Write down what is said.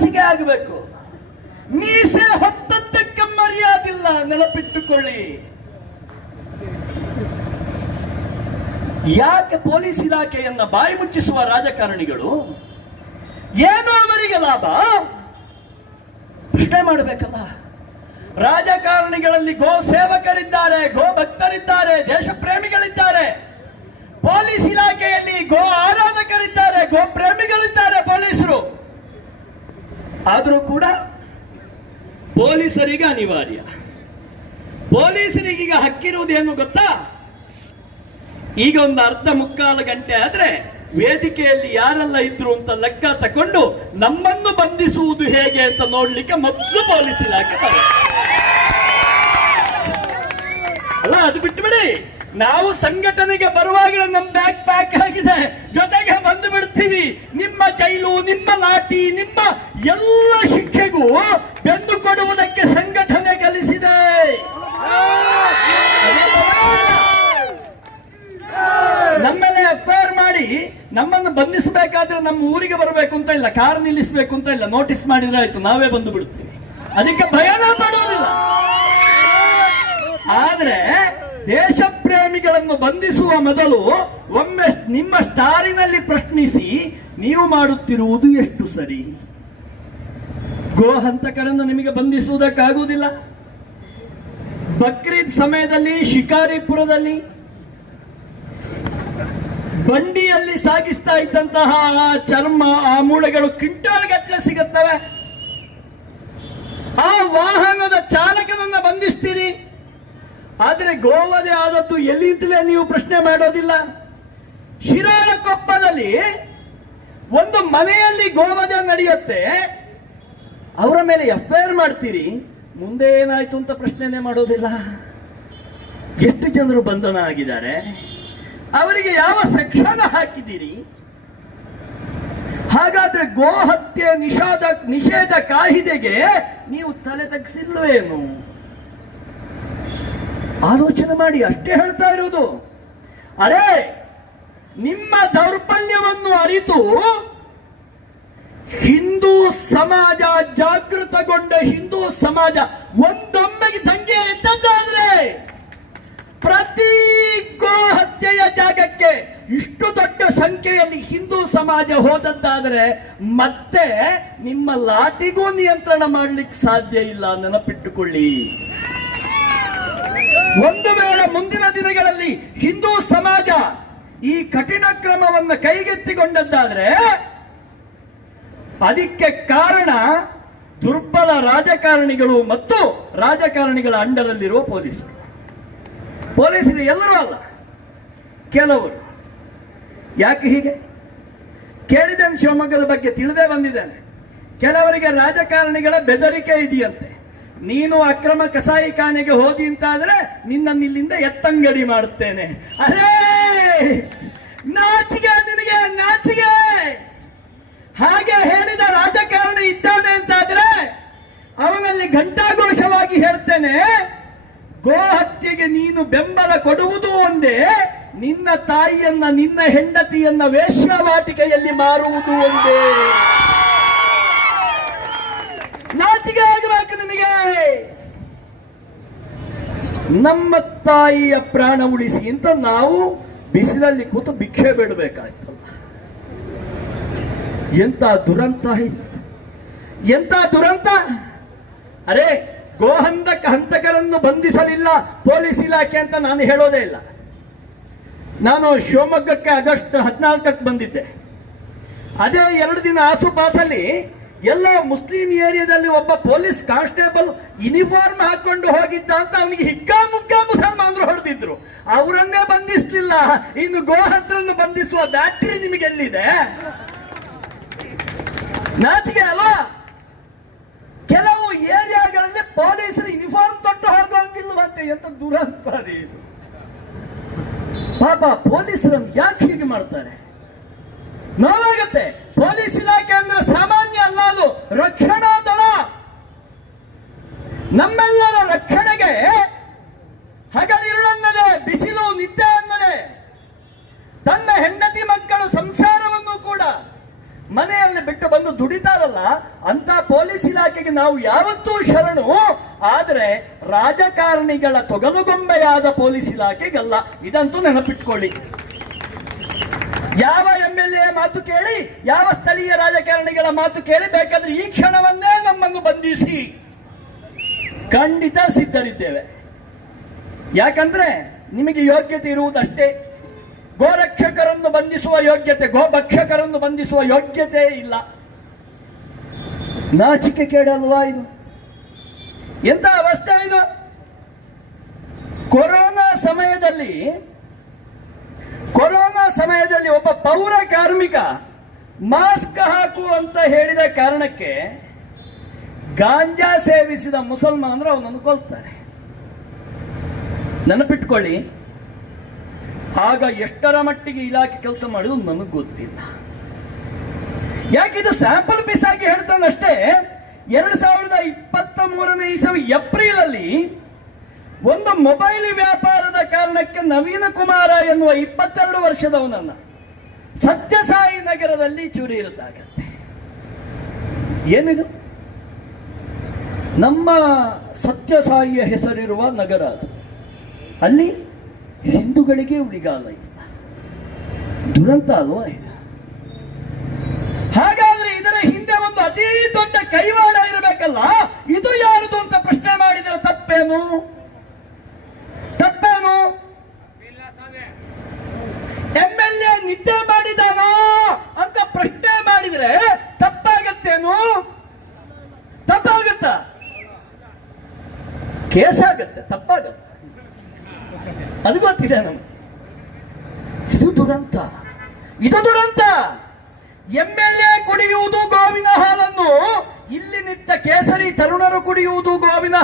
ನಾಚಿಕೆ ಆಗಬೇಕು. ಮೀಸೆ ಹೊತ್ತದ್ದಕ್ಕೆ ಮರ್ಯಾದಿಲ್ಲ, ನೆನಪಿಟ್ಟುಕೊಳ್ಳಿ. ಯಾಕೆ ಪೊಲೀಸ್ ಇಲಾಖೆಯನ್ನ ಬಾಯಿ ಮುಚ್ಚಿಸುವ ರಾಜಕಾರಣಿಗಳು? ಏನು ಅವರಿಗೆ ಲಾಭ? ಪ್ರಶ್ನೆ ಮಾಡಬೇಕಲ್ಲ. ರಾಜಕಾರಣಿಗಳಲ್ಲಿ ಗೋ ಸೇವಕರಿದ್ದಾರೆ, ಗೋ ಭಕ್ತರಿದ್ದಾರೆ, ದೇಶ ಪ್ರೇಮಿಗಳಿದ್ದಾರೆ. ಪೊಲೀಸ್ ಇಲಾಖೆಯಲ್ಲಿ ಗೋ ಆರಾಧಕರಿದ್ದಾರೆ, ಗೋ ಪ್ರೇಮಿಗಳಿದ್ದಾರೆ ಪೊಲೀಸರು. ಆದರೂ ಕೂಡ ಪೊಲೀಸರಿಗೆ ಅನಿವಾರ್ಯ. ಪೊಲೀಸರಿಗೀಗ ಹಕ್ಕಿರುವುದೇನು ಗೊತ್ತಾ? ಈಗ ಒಂದು ಅರ್ಧ ಮುಕ್ಕಾಲು ಗಂಟೆ ಆದ್ರೆ ವೇದಿಕೆಯಲ್ಲಿ ಯಾರೆಲ್ಲ ಇದ್ರು ಅಂತ ಲೆಕ್ಕ ತಕೊಂಡು ನಮ್ಮನ್ನು ಬಂಧಿಸುವುದು ಹೇಗೆ ಅಂತ ನೋಡ್ಲಿಕ್ಕೆ ಮೊದಲು ಪೊಲೀಸ್ ಇಲಾಖೆ ಅಲ್ಲ, ಅದು ಬಿಟ್ಟು ಬಿಡಿ ನಾವು ಸಂಘಟನೆಗೆ ಬರುವಾಗಲೇ ನಮ್ ಬ್ಯಾಗ್ ಪ್ಯಾಕ್ ಆಗಿದೆ. ಜೊತೆಗೆ ಬಂದು ಬಿಡ್ತೀವಿ. ನಿಮ್ಮ ಜೈಲು, ನಿಮ್ಮ ಲಾಠಿ, ನಿಮ್ಮ ಎಲ್ಲ ಶಿಕ್ಷೆಗೂ ಬೆಂದು ಕೊಡುವುದಕ್ಕೆ ಸಂಘಟನೆ ಕಲಿಸಿದೆ. ನಮ್ಮೆಲ್ಲ ಎಫ್ಐಆರ್ ಮಾಡಿ ನಮ್ಮನ್ನು ಬಂಧಿಸಬೇಕಾದ್ರೆ ನಮ್ಮ ಊರಿಗೆ ಬರಬೇಕು ಅಂತ ಇಲ್ಲ, ಕಾರ್ ನಿಲ್ಲಿಸಬೇಕು ಅಂತ ಇಲ್ಲ, ನೋಟಿಸ್ ಮಾಡಿದ್ರೆ ಆಯ್ತು, ನಾವೇ ಬಂದು ಬಿಡ್ತೀವಿ. ಅದಕ್ಕೆ ಭಯನ ಪಡೋದಿಲ್ಲ. ಆದ್ರೆ ದೇಶ ಪ್ರೇಮಿಗಳನ್ನು ಬಂಧಿಸುವ ಮೊದಲು ಒಮ್ಮೆ ನಿಮ್ಮ ಸ್ಟಾರಿನಲ್ಲಿ ಪ್ರಶ್ನಿಸಿ, ನೀವು ಮಾಡುತ್ತಿರುವುದು ಎಷ್ಟು ಸರಿ? ಗೋ ಹಂತಕರನ್ನು ನಿಮಗೆ ಬಂಧಿಸುವುದಕ್ಕಾಗುವುದಿಲ್ಲ. ಬಕ್ರೀದ್ ಸಮಯದಲ್ಲಿ, ಶಿಕಾರಿಪುರದಲ್ಲಿ, ಬಂಡಿಯಲ್ಲಿ ಸಾಗಿಸ್ತಾ ಇದ್ದಂತಹ ಚರ್ಮ, ಆ ಮೂಳೆಗಳು ಕ್ವಿಂಟಾಲ್ ಗಟ್ಟಲೆ ಸಿಗುತ್ತವೆ. ಆ ವಾಹನದ ಚಾಲಕನನ್ನ ಬಂಧಿಸ್ತೀರಿ. ಆದ್ರೆ ಗೋವಧೆ ಆದದ್ದು ಎಲ್ಲಿಂದಲೇ ನೀವು ಪ್ರಶ್ನೆ ಮಾಡೋದಿಲ್ಲ. ಶಿರಾಳಕೊಪ್ಪದಲ್ಲಿ ಒಂದು ಮನೆಯಲ್ಲಿ ಗೋವದೆ ನಡೆಯುತ್ತೆ. ಅವರ ಮೇಲೆ ಎಫ್ಐಆರ್ ಮಾಡ್ತೀರಿ. ಮುಂದೆ ಏನಾಯ್ತು ಅಂತ ಪ್ರಶ್ನೆನೇ ಮಾಡೋದಿಲ್ಲ. ಎಷ್ಟು ಜನರು ಬಂಧನ ಆಗಿದ್ದಾರೆ? ಅವರಿಗೆ ಯಾವ ಸೆಕ್ಷನ್ ಹಾಕಿದ್ದೀರಿ? ಹಾಗಾದ್ರೆ ಗೋ ಹತ್ಯೆ ನಿಷೇಧ ನಿಷೇಧ ಕಾಯಿದೆಗೆ ನೀವು ತಲೆ ತಗ್ಸಿಲ್ವೇನು? ಆಲೋಚನೆ ಮಾಡಿ ಅಷ್ಟೇ ಹೇಳ್ತಾ ಇರೋದು. ಅರೆ, ನಿಮ್ಮ ದೌರ್ಬಲ್ಯವನ್ನು ಅರಿತು ಹಿಂದೂ ಸಮಾಜ ಜಾಗೃತಗೊಂಡ ಹಿಂದೂ ಸಮಾಜ ಒಂದೊಮ್ಮೆಗೆ ದಂಗೆ ಎದ್ದದ್ದಾದ್ರೆ ಪ್ರತಿ ಗೋ ಹತ್ಯೆಯ ಜಾಗಕ್ಕೆ ಇಷ್ಟು ದೊಡ್ಡ ಸಂಖ್ಯೆಯಲ್ಲಿ ಹಿಂದೂ ಸಮಾಜ ಹೋದದ್ದಾದರೆ ಮತ್ತೆ ನಿಮ್ಮ ಲಾಟಿಗೂ ನಿಯಂತ್ರಣ ಮಾಡ್ಲಿಕ್ಕೆ ಸಾಧ್ಯ ಇಲ್ಲ ನೆನಪಿಟ್ಟುಕೊಳ್ಳಿ ಒಂದು ವೇಳೆ ಮುಂದಿನ ದಿನಗಳಲ್ಲಿ ಹಿಂದೂ ಸಮಾಜ ಈ ಕಠಿಣ ಕ್ರಮವನ್ನು ಕೈಗೆತ್ತಿಕೊಂಡದ್ದಾದ್ರೆ ಅದಕ್ಕೆ ಕಾರಣ ದುರ್ಬಲ ರಾಜಕಾರಣಿಗಳು ಮತ್ತು ರಾಜಕಾರಣಿಗಳ ಅಂಡರಲ್ಲಿರುವ ಪೊಲೀಸರು ಪೊಲೀಸರು ಎಲ್ಲರೂ ಅಲ್ಲ, ಕೆಲವರು. ಯಾಕೆ ಹೀಗೆ? ಕೇಳಿದ್ದೇನೆ ಶಿವಮೊಗ್ಗದ ಬಗ್ಗೆ, ತಿಳಿದೇ ಬಂದಿದ್ದೇನೆ. ಕೆಲವರಿಗೆ ರಾಜಕಾರಣಿಗಳ ಬೆದರಿಕೆ ಇದೆಯಂತೆ. ನೀನು ಅಕ್ರಮ ಕಸಾಯಿಖಾನೆಗೆ ಹೋಗಿ ಅಂತಾದ್ರೆ ನಿನ್ನನ್ನು ಇಲ್ಲಿಂದ ಎತ್ತಂಗಡಿ ಮಾಡುತ್ತೇನೆ. ಅರೇ! ನಾಚಿಗೆ ನಿನಗೆ ನಾಚಿಗೆ ಹಾಗೆ ಹೇಳಿದ ರಾಜಕಾರಣಿ ಇದ್ದಾನೆ ಅಂತಾದ್ರೆ ಅವನಲ್ಲಿ ಘಂಟಾಘೋಷವಾಗಿ ಹೇಳ್ತೇನೆ, ಗೋ ಹತ್ಯೆಗೆ ನೀನು ಬೆಂಬಲ ಕೊಡುವುದು ಒಂದೇ, ನಿನ್ನ ತಾಯಿಯನ್ನ, ನಿನ್ನ ಹೆಂಡತಿಯನ್ನ ವೇಶ್ಯವಾಟಿಕೆಯಲ್ಲಿ ಮಾರುವುದು ಒಂದೇ ನಾಚಿಕೆ ಆಗಬೇಕು ನಿನಗೆ ನಮ್ಮ ತಾಯಿಯ ಪ್ರಾಣ ಉಳಿಸಿ ಅಂತ ನಾವು ಬಿಸಿಲಲ್ಲಿ ಕೂತು ಭಿಕ್ಷೆ ಬೇಡಬೇಕಾಯ್ತಲ್ಲ ಎಂತ ದುರಂತ ಎಂತ ದುರಂತ? ಅರೆ, ಗೋಹಂತಕ ಹಂತಕರನ್ನು ಬಂಧಿಸಲಿಲ್ಲ ಪೊಲೀಸ್ ಇಲಾಖೆ ಅಂತ ನಾನು ಹೇಳೋದೇ ಇಲ್ಲ. ನಾನು ಶಿವಮೊಗ್ಗಕ್ಕೆ ಆಗಸ್ಟ್ ಹದಿನಾಲ್ಕಕ್ಕೆ ಬಂದಿದ್ದೆ. ಅದೇ ಎರಡು ದಿನ ಆಸುಪಾಸಲ್ಲಿ ಎಲ್ಲ ಮುಸ್ಲಿಂ ಏರಿಯಾದಲ್ಲಿ ಒಬ್ಬ ಪೊಲೀಸ್ ಕಾನ್ಸ್ಟೇಬಲ್ ಯೂನಿಫಾರ್ಮ್ ಹಾಕೊಂಡು ಹೋಗಿದ್ದ ಅಂತ ಅವನಿಗೆ ಹಿಕ್ಕಾ ಮುಕ್ಕಾ ಮುಸಲ್ಮಾನರು ಹೊಡೆದಿದ್ರು. ಅವರನ್ನೇ ಬಂಧಿಸ್ಲಿಲ್ಲ. ಇನ್ನು ಗೋ ಹತ್ರನ್ನು ಬಂಧಿಸುವ ಬ್ಯಾಟ್ರಿ ನಿಮಗೆ ಎಲ್ಲಿದೆ? ನಾಚಿಕೆ ಅಲ್ಲ. ಕೆಲವು ಏರಿಯಾಗಳಲ್ಲಿ ಪೊಲೀಸರು ಯೂನಿಫಾರ್ಮ್ ತೊಟ್ಟು ಹೋಗೋಂಗಿಲ್ವಂತೆ ಎಂತ ದುರಂತ ರೀ ಇದು ಪಾಪ ಪೊಲೀಸರನ್ನು ಯಾಕೆ ಹೀಗೆ ಮಾಡ್ತಾರೆ? ನೋವಾಗತ್ತೆ. ಪೊಲೀಸ್ ಇಲಾಖೆ ಅಂದ್ರೆ ಸಾಮಾನ್ಯ ಅದು ರಕ್ಷಣಾ ದಳ. ನಮ್ಮೆಲ್ಲರ ರಕ್ಷಣೆಗೆ ಹಗಲಿರುಳನ್ನದೆ ಬಿಸಿಲು ನಿದ್ದೆ ಅನ್ನದೆ. ತನ್ನ ಹೆಂಡತಿ ಮಕ್ಕಳ ಸಂಸಾರವನ್ನು ಕೂಡ ಮನೆಯಲ್ಲಿ ಬಿಟ್ಟು ಬಂದು ದುಡಿತಾರಲ್ಲ, ಅಂತ ಪೊಲೀಸ್ ಇಲಾಖೆಗೆ ನಾವು ಯಾವತ್ತೂ ಶರಣು. ಆದರೆ ರಾಜಕಾರಣಿಗಳ ತೊಗಲುಗೊಂಬೆಯಾದ ಪೊಲೀಸ್ ಇಲಾಖೆಗಲ್ಲ. ಇದಂತೂ ನೆನಪಿಟ್ಕೊಳ್ಳಿ. ಯಾವ ಎಂ ಎಲ್ ಎ ಮಾತು ಕೇಳಿ, ಯಾವ ಸ್ಥಳೀಯ ರಾಜಕಾರಣಿಗಳ ಮಾತು ಕೇಳಿ ಬೇಕಾದ್ರೆ ಈ ಕ್ಷಣವನ್ನೇ ನಮ್ಮನ್ನು ಬಂಧಿಸಿ. ಖಂಡಿತ ಸಿದ್ಧರಿದ್ದೇವೆ. ಯಾಕಂದ್ರೆ ನಿಮಗೆ ಯೋಗ್ಯತೆ ಇರುವುದಷ್ಟೇ. ಗೋರಕ್ಷಕರನ್ನು ಬಂಧಿಸುವ ಯೋಗ್ಯತೆ, ಗೋಭಕ್ಷಕರನ್ನು ಬಂಧಿಸುವ ಯೋಗ್ಯತೆ ಇಲ್ಲ. ನಾಚಿಕೆ ಕೇಳಲ್ವಾ ಇದು? ಎಂತ ಅವಸ್ಥೆ ಇದು? ಕೊರೋನಾ ಸಮಯದಲ್ಲಿ ಕೊರೋನಾ ಸಮಯದಲ್ಲಿ ಒಬ್ಬ ಪೌರ ಕಾರ್ಮಿಕ ಮಾಸ್ಕ್ ಹಾಕು ಅಂತ ಹೇಳಿದ ಕಾರಣಕ್ಕೆ ಗಾಂಜಾ ಸೇವಿಸಿದ ಮುಸಲ್ಮಾನರು ಅವನನ್ನು ಕೊಲ್ತಾರೆ. ನೆನಪಿಟ್ಕೊಳ್ಳಿ, ಆಗ ಎಷ್ಟರ ಮಟ್ಟಿಗೆ ಇಲಾಖೆ ಕೆಲಸ ಮಾಡಿದ್ರು ನನಗೆ ಗೊತ್ತಿಲ್ಲ. ಯಾಕಿದು ಸ್ಯಾಂಪಲ್ ಪೀಸ್ ಆಗಿ ಹೇಳ್ತಾನಷ್ಟೇ, ಎರಡ್ ಸಾವಿರದ ಇಪ್ಪತ್ತ ಮೂರನೇ ಇಸವಿ ಏಪ್ರಿಲ್ ಅಲ್ಲಿ ಒಂದು ಮೊಬೈಲ್ ವ್ಯಾಪಾರದ ಕಾರಣಕ್ಕೆ ನವೀನ ಕುಮಾರ ಎನ್ನುವ ಇಪ್ಪತ್ತೆರಡು ವರ್ಷದವನನ್ನ ಸತ್ಯಸಾಯಿ ನಗರದಲ್ಲಿ ಚೂರಿ ಇರುತ್ತಾಗತ್ತೆ. ಏನಿದು? ನಮ್ಮ ಸತ್ಯಸಾಯಿಯ ಹೆಸರಿರುವ ನಗರ ಅದು. ಅಲ್ಲಿ ಹಿಂದೂಗಳಿಗೆ ಉಳಿಗಾಲ ಇಲ್ಲ. ದುರಂತ ಅಲ್ವಾ ಹಾಗಾದ್ರೆ ಇದರ ಹಿಂದೆ ಒಂದು ಅತಿ ದೊಡ್ಡ ಕೈವಾಡ ಇರಬೇಕಲ್ಲ? ಇದು ಯಾರದು ಅಂತ ಪ್ರಶ್ನೆ ಮಾಡಿದರೆ ತಪ್ಪೇನು ಎಂ ಎಲ್ ಎ ನಿದ್ದೆ ಮಾಡಿದಾನೋ ಅಂತ ಪ್ರಶ್ನೆ ಮಾಡಿದ್ರೆ ತಪ್ಪಾಗತ್ತೇನು ತಪ್ಪಾಗತ್ತ ಕೇಸ್ ಆಗತ್ತೆ ತಪ್ಪಾಗತ್ತೆ. ಅದು ಗೊತ್ತಿದೆ ನಮ್ಗೆ. ಇದು ದುರಂತ. ಇದು ದುರಂತ. ಎಂ ಎಲ್ ಎ ಕುಡಿಯುವುದು ಗೋವಿನ ಹಾಲನ್ನು, ಇಲ್ಲಿ ನಿಂತ ಕೇಸರಿ ತರುಣರು ಕುಡಿಯುವುದು ಗೋವಿನ